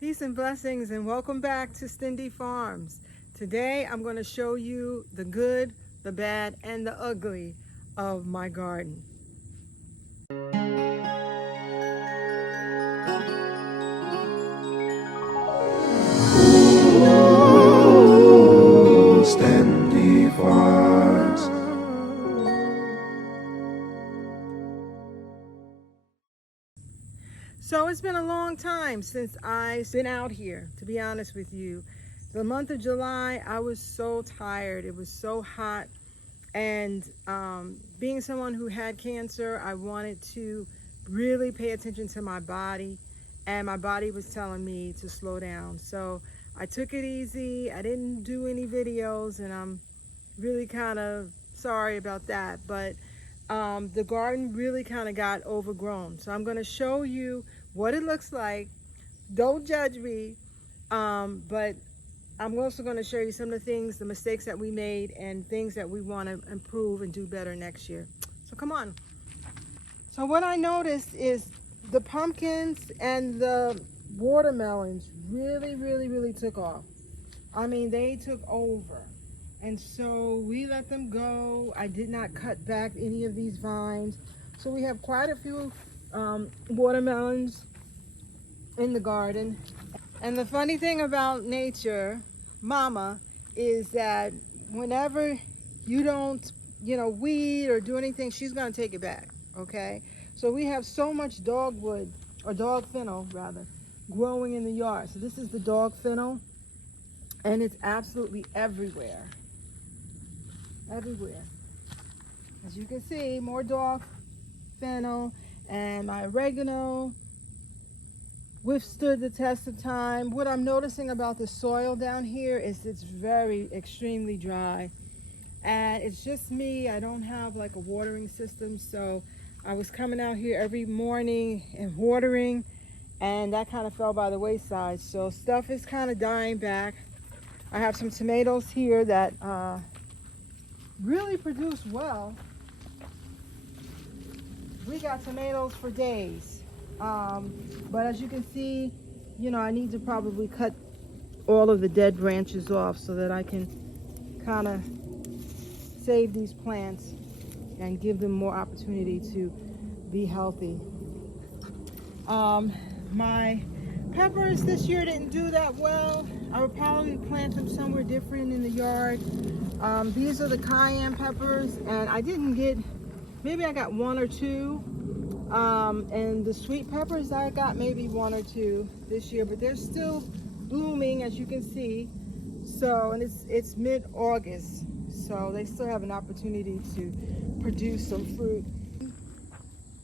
Peace and blessings, and welcome back to Stindy Farms. Today I'm going to show you the good, the bad, and the ugly of my garden. Ooh, Stindy Farms. So it's been a long time since I've been out here, to be honest with you. The month of July, I was so tired. It was so hot. And being someone who had cancer, I wanted to really pay attention to my body. And my body was telling me to slow down. So I took it easy. I didn't do any videos. And I'm really kind of sorry about that. But the garden really kind of got overgrown. So I'm going to show you what it looks like. Don't judge me, but I'm also going to show you some of the things, the mistakes that we made and things that we want to improve and do better next year. So come on. So what I noticed is the pumpkins and the watermelons really took off. I mean, they took over. And so we let them go. I did not cut back any of these vines. So we have quite a few watermelons in the garden. And the funny thing about nature, Mama, is that whenever you don't, weed or do anything, she's gonna take it back, okay? So we have so much dogwood, or dog fennel rather, growing in the yard. So this is the dog fennel, and it's absolutely everywhere. Everywhere. As you can see, more dog fennel, and my oregano withstood the test of time. What I'm noticing about the soil down here is it's extremely dry, and it's just me. I don't have like a watering system, so I was coming out here every morning and watering, and that kind of fell by the wayside. So stuff is kind of dying back. I have some tomatoes here that really produce well. We got tomatoes for days. But as you can see, I need to probably cut all of the dead branches off so that I can kind of save these plants and give them more opportunity to be healthy. My peppers this year didn't do that well. I would probably plant them somewhere different in the yard. These are the cayenne peppers, and I didn't get, maybe I got one or two. And the sweet peppers, I got maybe one or two this year, but they're still blooming, as you can see. So, and it's mid-August, so they still have an opportunity to produce some fruit.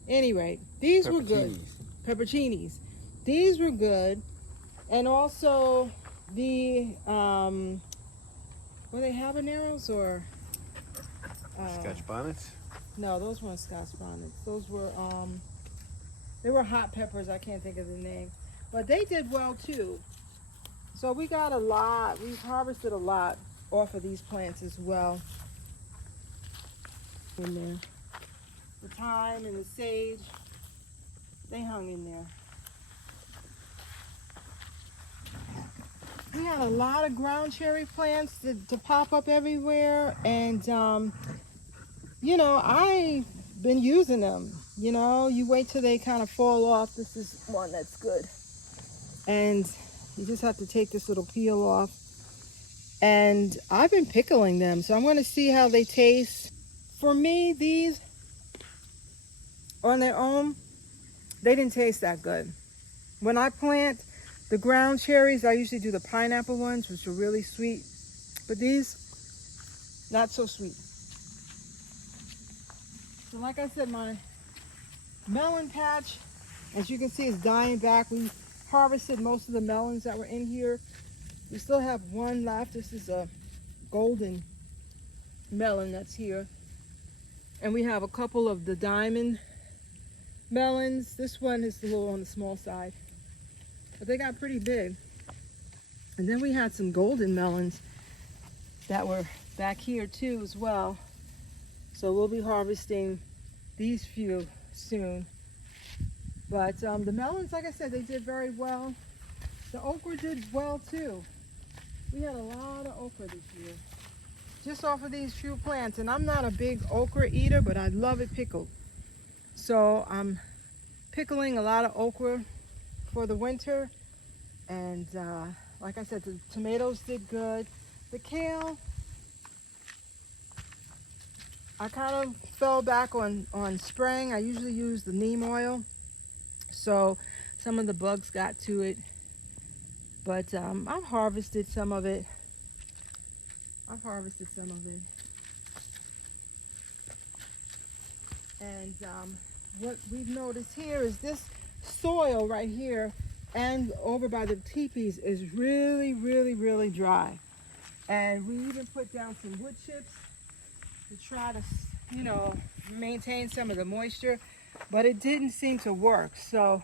Anyway, these were good. Pepperoncinis. These were good. And also the, were they habaneros or? Scotch bonnets? No, those weren't Scotch bonnets. Those were, they were hot peppers. I can't think of the name. But they did well too. So we got a lot. We've harvested a lot off of these plants as well. In there. The thyme and the sage, they hung in there. We had a lot of ground cherry plants to pop up everywhere. And, I've been using them. You wait till they kind of fall off. This is one that's good. And you just have to take this little peel off. And I've been pickling them, so I'm going to see how they taste. For me, these, on their own, they didn't taste that good. When I plant the ground cherries, I usually do the pineapple ones, which are really sweet. But these, not so sweet. So like I said, my melon patch, as you can see, is dying back. We harvested most of the melons that were in here. We still have one left. This is a golden melon that's here. And we have a couple of the diamond melons. This one is a little on the small side, but they got pretty big. And then we had some golden melons that were back here too as well. So we'll be harvesting these few soon. But the melons, like I said, they did very well. The okra did well too. We had a lot of okra this year, just off of these few plants. And I'm not a big okra eater, but I love it pickled. So I'm pickling a lot of okra for the winter. And like I said, the tomatoes did good. The kale, I kind of fell back on spraying. I usually use the neem oil, so some of the bugs got to it. But I've harvested some of it. And what we've noticed here is this soil right here and over by the teepees is really, really, really dry. And we even put down some wood chips to try to, you know, maintain some of the moisture, but it didn't seem to work. So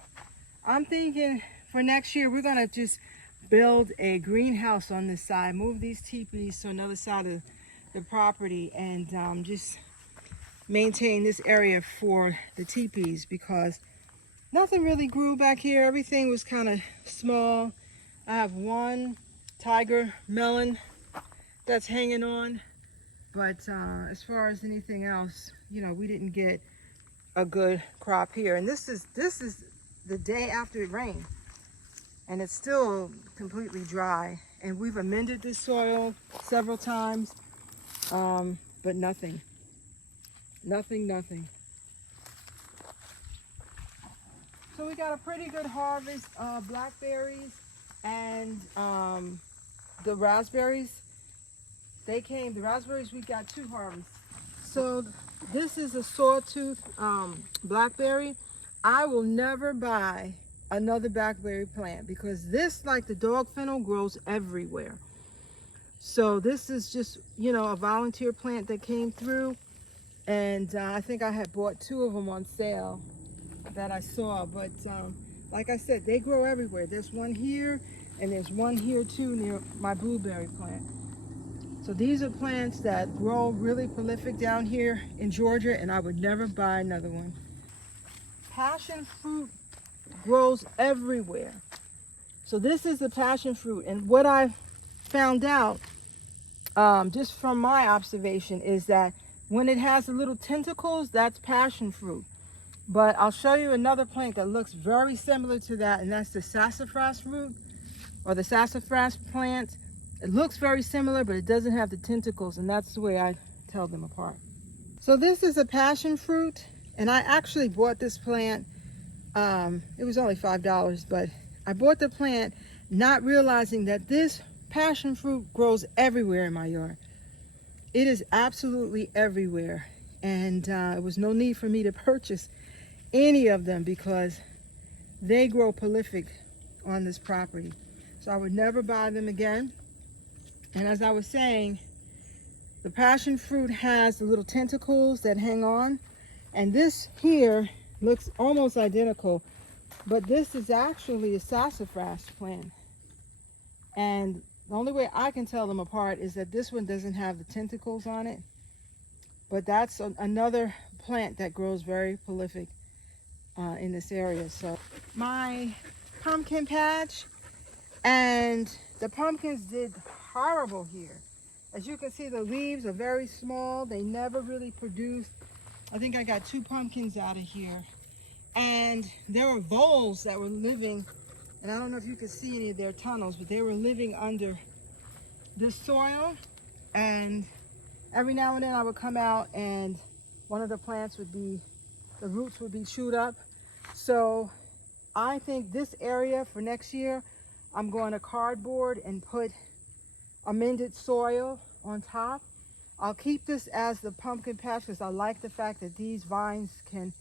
I'm thinking for next year, we're gonna just build a greenhouse on this side, move these teepees to another side of the property, and just maintain this area for the teepees, because nothing really grew back here. Everything was kind of small. I have one tiger melon that's hanging on, but as far as anything else, you know, we didn't get a good crop here. And this is the day after it rained, and it's still completely dry. And we've amended this soil several times, but nothing. So we got a pretty good harvest of blackberries, and the raspberries. The raspberries, we got 2 harvests. So this is a sawtooth blackberry. I will never buy another blackberry plant because this, like the dog fennel, grows everywhere. So this is just, you know, a volunteer plant that came through, and I think I had bought 2 of them on sale that I saw. But like I said, they grow everywhere. There's one here, and there's one here too near my blueberry plant. So these are plants that grow really prolific down here in Georgia, and I would never buy another one. Passion fruit grows everywhere. So this is the passion fruit, and what I found out just from my observation is that when it has the little tentacles, that's passion fruit. But I'll show you another plant that looks very similar to that, and that's the sassafras root, or the sassafras plant. It looks very similar, but it doesn't have the tentacles, and that's the way I tell them apart. So this is a passion fruit, and I actually bought this plant. It was only $5, but I bought the plant not realizing that this passion fruit grows everywhere in my yard. It is absolutely everywhere, and it was no need for me to purchase any of them because they grow prolific on this property. So I would never buy them again. And as I was saying, the passion fruit has the little tentacles that hang on, and this here looks almost identical, but this is actually a sassafras plant. And the only way I can tell them apart is that this one doesn't have the tentacles on it, but that's another plant that grows very prolific in this area. So my pumpkin patch, and the pumpkins did horrible here. As you can see, the leaves are very small. They never really produced. I think I got 2 pumpkins out of here. And there were voles that were living, and I don't know if you can see any of their tunnels, but they were living under this soil. And every now and then I would come out and one of the plants would be, the roots would be chewed up. So I think this area for next year, I'm going to cardboard and put amended soil on top. I'll keep this as the pumpkin patch because I like the fact that these vines can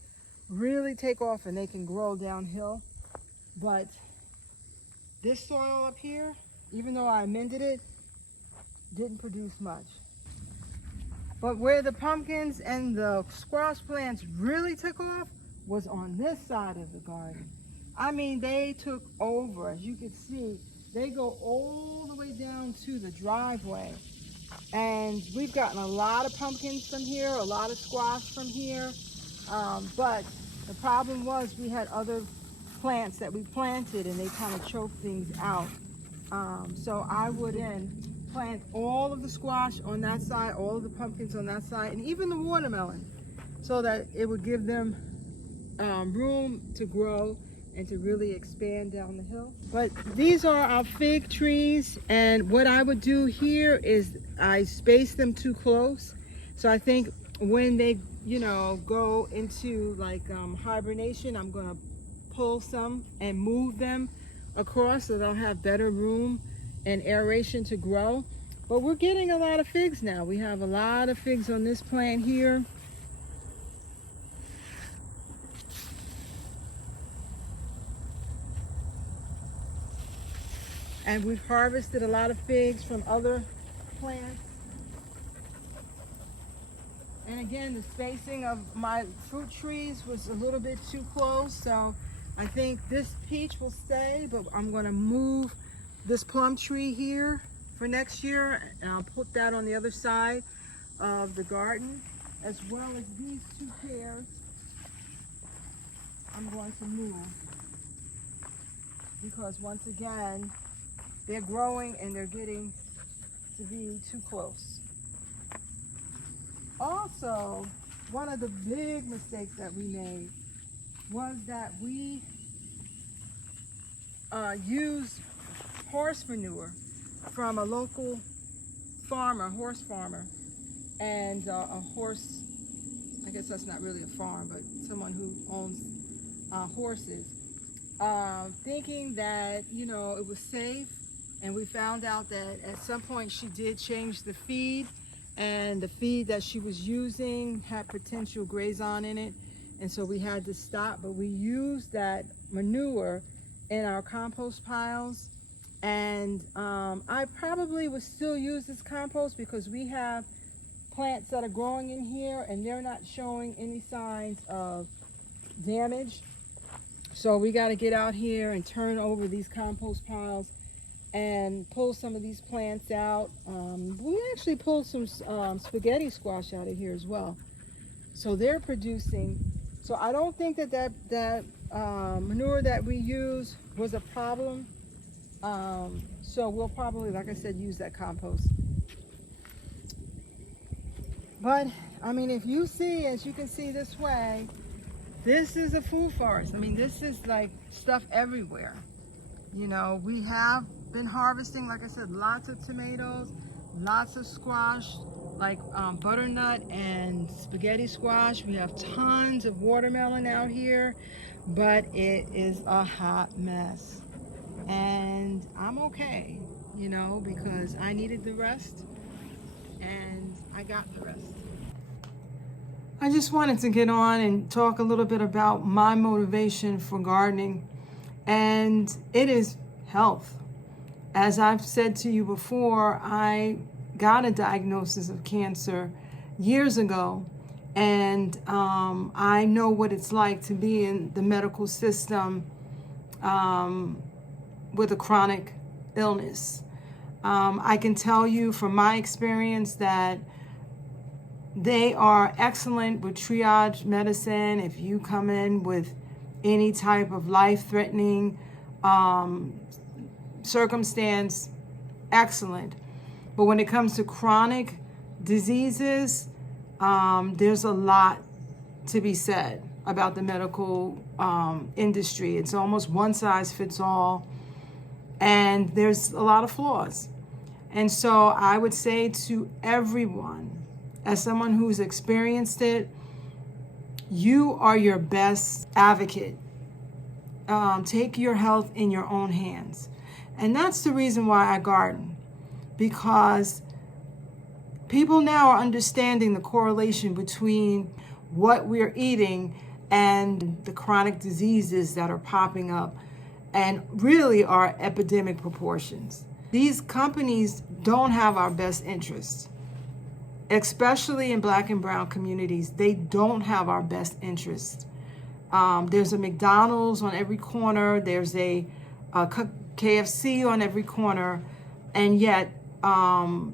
really take off and they can grow downhill. But this soil up here, even though I amended it, didn't produce much. But where the pumpkins and the squash plants really took off was on this side of the garden. I mean, they took over. As you can see, they go all the way down to the driveway. And we've gotten a lot of pumpkins from here, a lot of squash from here. But the problem was we had other plants that we planted, and they kind of choke things out. So I would then plant all of the squash on that side, all of the pumpkins on that side, and even the watermelon, so that it would give them room to grow and to really expand down the hill. But these are our fig trees, and what I would do here is I space them too close. So I think when they, go into like hibernation, I'm gonna pull some and move them across so they'll have better room and aeration to grow. But we're getting a lot of figs now. We have a lot of figs on this plant here. And we've harvested a lot of figs from other plants. And again, the spacing of my fruit trees was a little bit too close, so I think this peach will stay, but I'm going to move this plum tree here for next year, and I'll put that on the other side of the garden, as well as these two pears I'm going to move, because once again, they're growing and they're getting to be too close. Also, one of the big mistakes that we made was that we used horse manure from a local farmer, horse farmer, and a horse, I guess that's not really a farm, but someone who owns horses, thinking that, it was safe. And we found out that at some point she did change the feed, and the feed that she was using had potential grazon in it, and so we had to stop. But we used that manure in our compost piles, and I probably would still use this compost because we have plants that are growing in here and they're not showing any signs of damage. So we got to get out here and turn over these compost piles and pull some of these plants out. We actually pulled some spaghetti squash out of here as well. So they're producing. So I don't think that manure that we use was a problem. So we'll probably, like I said, use that compost. But I mean, if you see, as you can see this way, this is a food forest. I mean, this is like stuff everywhere. We have been harvesting, like I said, lots of tomatoes, lots of squash, like butternut and spaghetti squash. We have tons of watermelon out here, but it is a hot mess. And I'm okay, because I needed the rest and I got the rest. I just wanted to get on and talk a little bit about my motivation for gardening, and it is health. As I've said to you before, I got a diagnosis of cancer years ago, and I know what it's like to be in the medical system with a chronic illness. I can tell you from my experience that they are excellent with triage medicine. If you come in with any type of life-threatening circumstance, excellent. But when it comes to chronic diseases, there's a lot to be said about the medical industry. It's almost one size fits all, and there's a lot of flaws. And so I would say to everyone, as someone who's experienced it, you are your best advocate. Take your health in your own hands. And that's the reason why I garden, because people now are understanding the correlation between what we're eating and the chronic diseases that are popping up and really are epidemic proportions. These companies don't have our best interests, especially in Black and brown communities. They don't have our best interests. There's a McDonald's on every corner. There's a KFC on every corner. And yet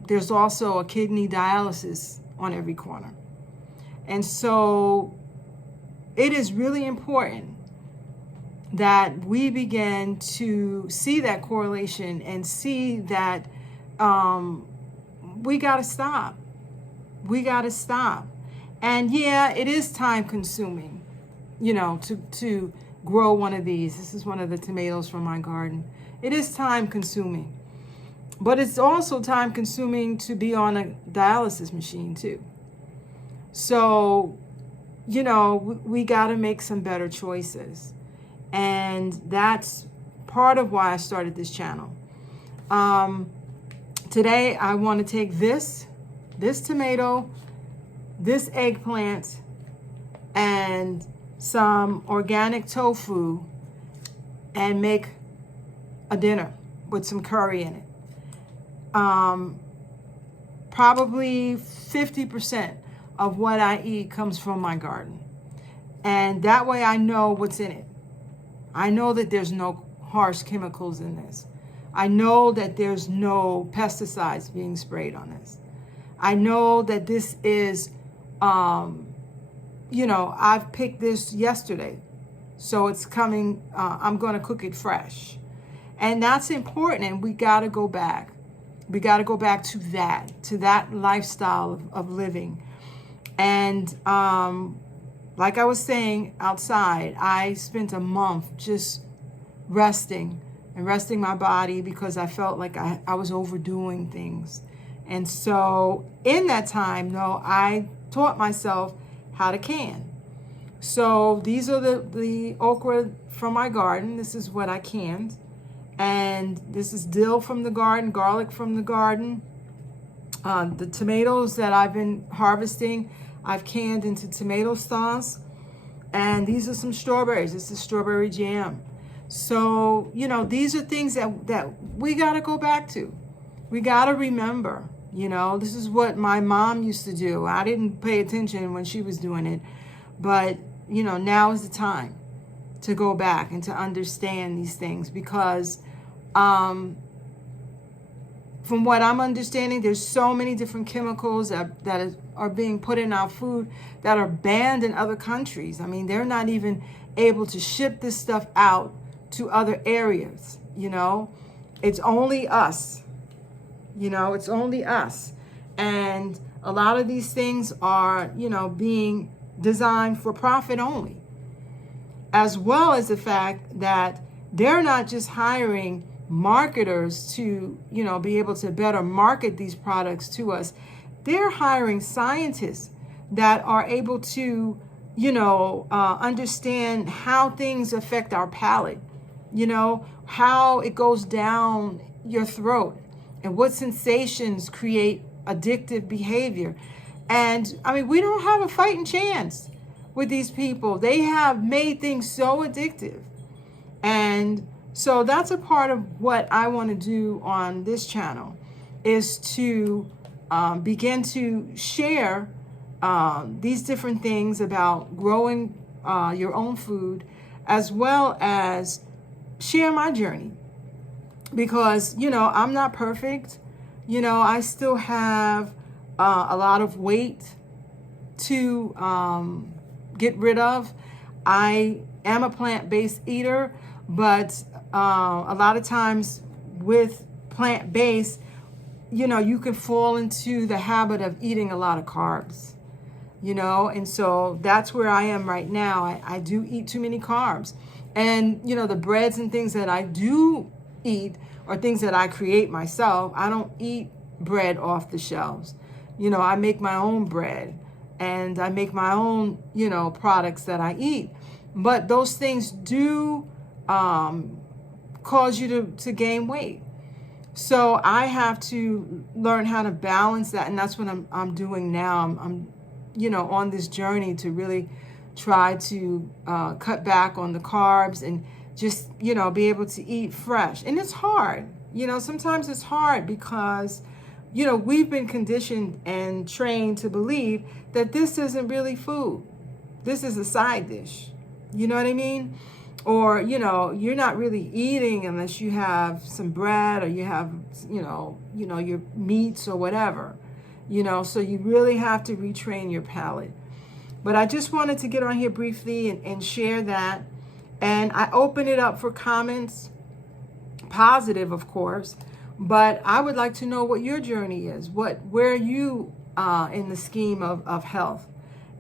there's also a kidney dialysis on every corner. And so it is really important that we begin to see that correlation and see that we got to stop. We got to stop. And yeah, it is time consuming, to grow one of these. This is one of the tomatoes from my garden. It is time consuming. But it's also time consuming to be on a dialysis machine too. So, we got to make some better choices. And that's part of why I started this channel. Today, I want to take this tomato, this eggplant, and some organic tofu and make a dinner with some curry in it. Probably 50% of what I eat comes from my garden. And that way I know what's in it. I know that there's no harsh chemicals in this. I know that there's no pesticides being sprayed on this. I know that this is, I've picked this yesterday. So it's coming, I'm going to cook it fresh. And that's important. And we got to go back. We got to go back to that lifestyle of living. And like I was saying outside, I spent a month just resting my body because I felt like I was overdoing things. And so in that time, I taught myself how to can. So these are the okra from my garden. This is what I canned. And this is dill from the garden, garlic from the garden. The tomatoes that I've been harvesting, I've canned into tomato sauce. And these are some strawberries. This is strawberry jam. So, these are things that we got to go back to. We got to remember, this is what my mom used to do. I didn't pay attention when she was doing it. But, now is the time to go back and to understand these things because from what I'm understanding, there's so many different chemicals that are being put in our food that are banned in other countries. I mean, they're not even able to ship this stuff out to other areas, It's only us, it's only us. And a lot of these things are, being designed for profit only, as well as the fact that they're not just hiring marketers to, be able to better market these products to us. They're hiring scientists that are able to, understand how things affect our palate, how it goes down your throat and what sensations create addictive behavior. And I mean, we don't have a fighting chance with these people. They have made things so addictive. And so that's a part of what I want to do on this channel is to begin to share these different things about growing your own food, as well as share my journey. Because, I'm not perfect. I still have a lot of weight to get rid of. I am a plant-based eater, but a lot of times with plant-based, you can fall into the habit of eating a lot of carbs, and so that's where I am right now. I do eat too many carbs. And, the breads and things that I do eat are things that I create myself. I don't eat bread off the shelves. I make my own bread and I make my own, products that I eat. But those things do cause you to gain weight. So I have to learn how to balance that. And that's what I'm doing now. I'm on this journey to really try to cut back on the carbs and just, be able to eat fresh. And it's hard. Sometimes it's hard because, we've been conditioned and trained to believe that this isn't really food. This is a side dish. You know what I mean? Or, you're not really eating unless you have some bread or you have, your meats or whatever, so you really have to retrain your palate. But I just wanted to get on here briefly and share that. And I open it up for comments, positive, of course, but I would like to know what your journey is. Where are you in the scheme of health?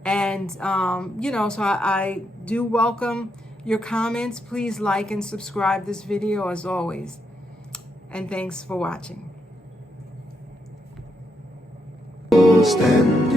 And, so I do welcome your comments. Please like and subscribe this video as always. And thanks for watching. Stand